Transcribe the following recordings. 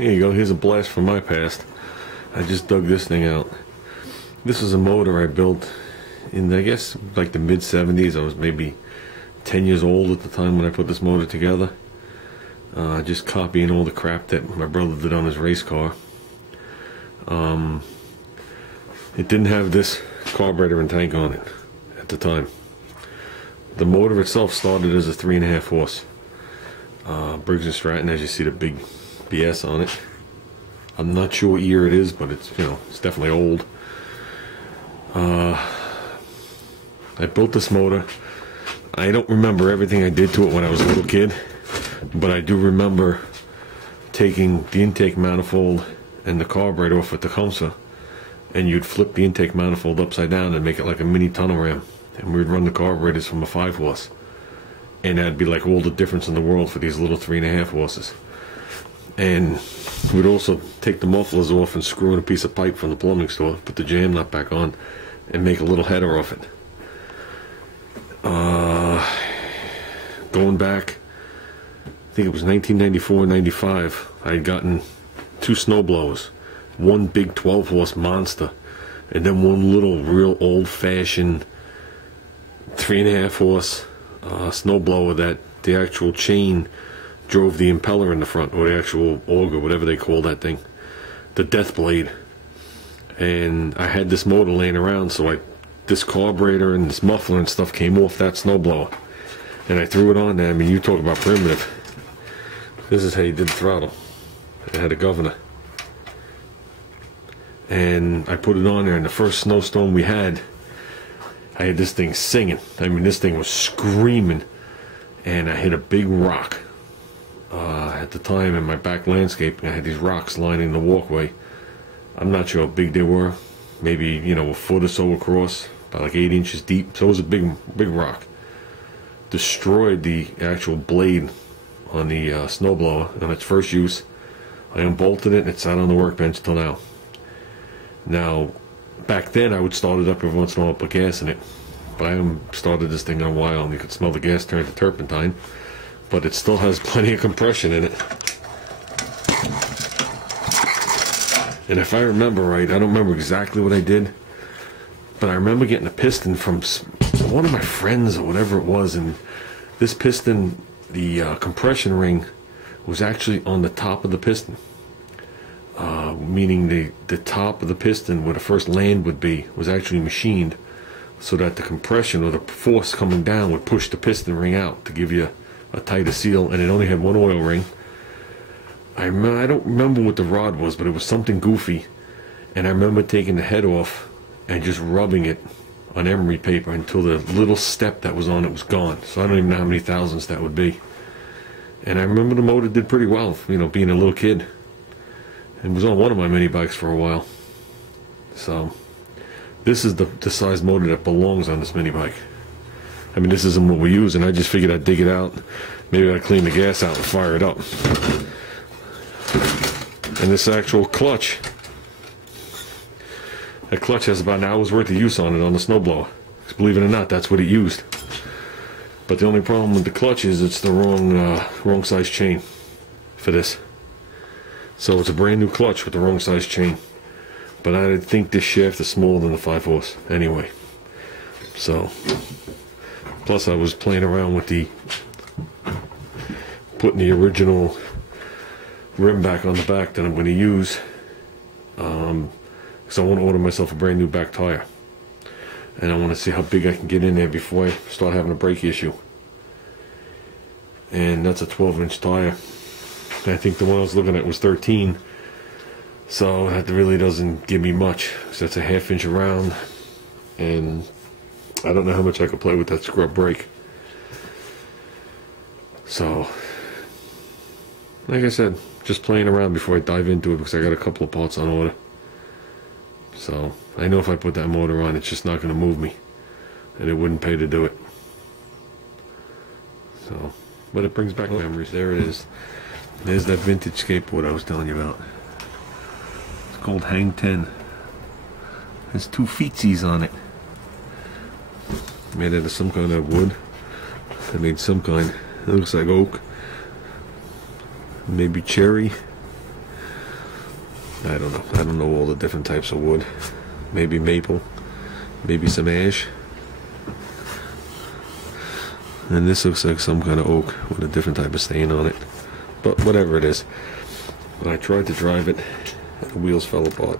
Here you go, here's a blast from my past. I just dug this thing out. This was a motor I built in, I guess, like the mid-70s. I was maybe 10 years old at the time when I put this motor together. Just copying all the crap that my brother did on his race car. It didn't have this carburetor and tank on it at the time. The motor itself started as a 3.5 horse. Briggs & Stratton, as you see the big BS on it. I'm not sure what year it is, but it's, you know, it's definitely old. I built this motor. I don't remember everything I did to it when I was a little kid, but I do remember taking the intake manifold and the carburetor off with the Tecumseh, and you'd flip the intake manifold upside down and make it like a mini tunnel ram, and we'd run the carburetors from a 5 horse, and that'd be like all the difference in the world for these little 3.5 horses. And we'd also take the mufflers off and screw in a piece of pipe from the plumbing store, put the jam nut back on, and make a little header off it. Going back, I think it was 1994-95, I had gotten 2 snowblowers, one big 12 horse monster, and then one little real old-fashioned 3.5 horse snowblower that the actual chain drove the impeller in the front, or the actual auger, whatever they call that thing, the death blade. And I had this motor laying around, so this carburetor and this muffler and stuff came off that snowblower, and I threw it on there. I mean, you talk about primitive. This is how you did the throttle. It had a governor, and I put it on there, and the first snowstorm we had, I had this thing singing. I mean, this thing was screaming, and I hit a big rock. At the time, in my back landscaping, I had these rocks lining the walkway. I'm not sure how big they were. Maybe, you know, a foot or so across, about like 8 inches deep. So it was a big rock. Destroyed the actual blade on the snowblower on its first use. I unbolted it, and it sat on the workbench till now. Now, back then, I would start it up every once in a while, put gas in it. But I haven't started this thing in a while, and you could smell the gas turn to turpentine. But it still has plenty of compression in it. And if I remember right, I don't remember exactly what I did, but I remember getting a piston from one of my friends or whatever it was, and this piston, the compression ring, was actually on the top of the piston. Meaning the top of the piston, where the first land would be, was actually machined so that the compression or the force coming down would push the piston ring out to give you a tighter seal, and it only had one oil ring. I don't remember what the rod was, but it was something goofy, and I remember taking the head off and just rubbing it on emery paper until the little step that was on it was gone. So I don't even know how many thousandths that would be. And I remember the motor did pretty well, you know, being a little kid. It was on one of my mini bikes for a while. So this is the size motor that belongs on this mini bike. I mean, this isn't what we use, and I just figured I'd dig it out. Maybe I'd clean the gas out and fire it up. And this actual clutch, that clutch has about an hour's worth of use on it on the snowblower. Believe it or not, that's what it used. But the only problem with the clutch is it's the wrong size chain for this. So it's a brand new clutch with the wrong size chain. But I think this shaft is smaller than the 5 horse anyway. So, plus I was playing around with putting the original rim back on the back that I'm going to use, because I want to order myself a brand new back tire, and I want to see how big I can get in there before I start having a brake issue. And that's a 12-inch tire. I think the one I was looking at was 13, so that really doesn't give me much, because that's a 1/2 inch around, and I don't know how much I could play with that scrub brake. So, like I said, just playing around before I dive into it, because I got a couple of parts on order. So I know if I put that motor on, it's just not going to move me, and it wouldn't pay to do it. So, but it brings back memories. There it is. There's that vintage skateboard I was telling you about. It's called Hang 10. There's 2 feetsies on it. Made out of some kind of wood. I made some kind. It looks like oak. Maybe cherry. I don't know. I don't know all the different types of wood. Maybe maple, maybe some ash. And this looks like some kind of oak with a different type of stain on it. But whatever it is. When I tried to drive it, the wheels fell apart.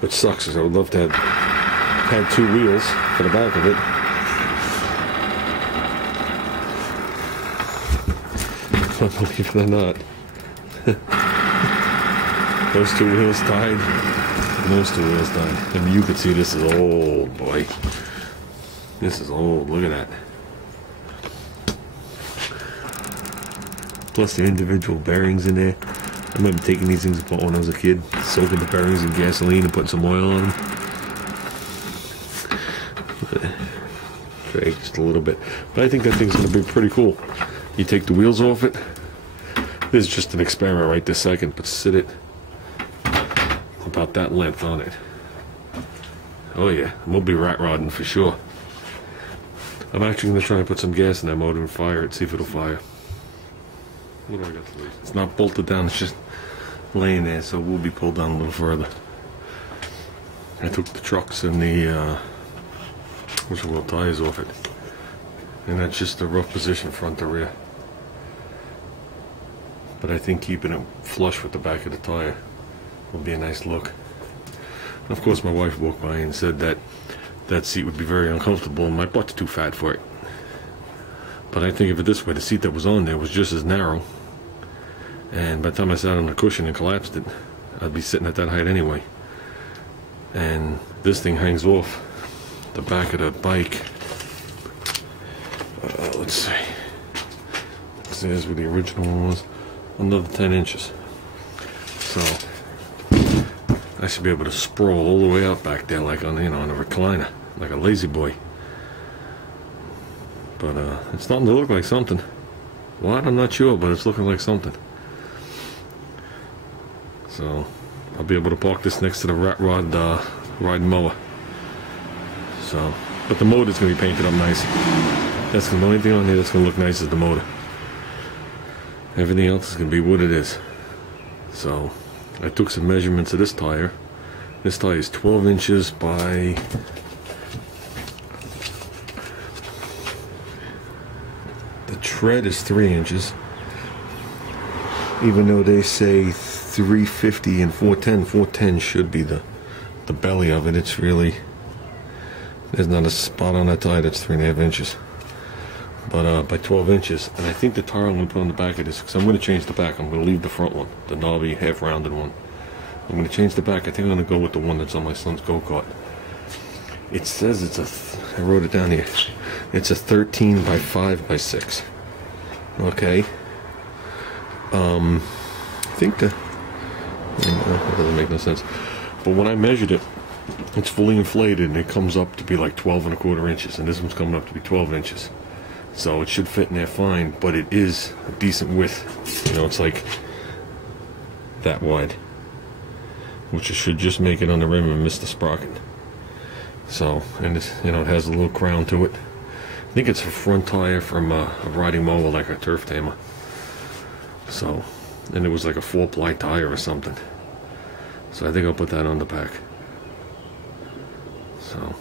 Which sucks, because I would love to have had 2 wheels for the back of it. But believe it or not, those 2 wheels died, and those 2 wheels died. And you can see this is old, boy. This is old, look at that. Plus the individual bearings in there. I remember taking these things apart when I was a kid, soaking the bearings in gasoline and putting some oil on them. Drag just a little bit. But I think that thing's going to be pretty cool. You take the wheels off it. This is just an experiment right this second, but sit it about that length on it. Oh yeah, we'll be rat rodding for sure. I'm actually going to try and put some gas in that motor and fire it, see if it'll fire. What do I got to lose? It's not bolted down, it's just laying there, so it will be pulled down a little further. I took the trucks and the tires off it. And that's just a rough position front to rear. But I think keeping it flush with the back of the tire will be a nice look. And of course my wife walked by and said that that seat would be very uncomfortable and my butt's too fat for it. But I think of it this way, the seat that was on there was just as narrow. And by the time I sat on the cushion and collapsed it, I'd be sitting at that height anyway. And this thing hangs off the back of the bike. Let's see. There's where the original one was. Another 10 inches. So I should be able to sprawl all the way out back there, like on, on a recliner, like a lazy boy. But it's starting to look like something. What? I'm not sure, but it's looking like something. So I'll be able to park this next to the rat rod riding mower. So, but the motor's gonna be painted up nice. That's the only thing on here that's gonna look nice is the motor. Everything else is gonna be what it is. So I took some measurements of this tire. This tire is 12 inches by the tread is 3 inches. Even though they say 350 and 410, 410 should be the belly of it. It's really, there's not a spot on that tire that's 3.5 inches. But by 12 inches, and I think the tire I'm going to put on the back of this, because I'm going to change the back. I'm going to leave the front one, the knobby, half-rounded one. I'm going to change the back. I think I'm going to go with the one that's on my son's go-kart. It says it's I wrote it down here. It's a 13 by 5 by 6. Okay. I think that doesn't make no sense. But when I measured it, it's fully inflated and it comes up to be like 12.25 inches, and this one's coming up to be 12 inches. So it should fit in there fine, but it is a decent width. It's like that wide, which should just make it on the rim and miss the sprocket. So, and it's, it has a little crown to it. I think it's a front tire from a riding mower, like a turf tamer. So, and it was like a 4-ply tire or something. So I think I'll put that on the back. So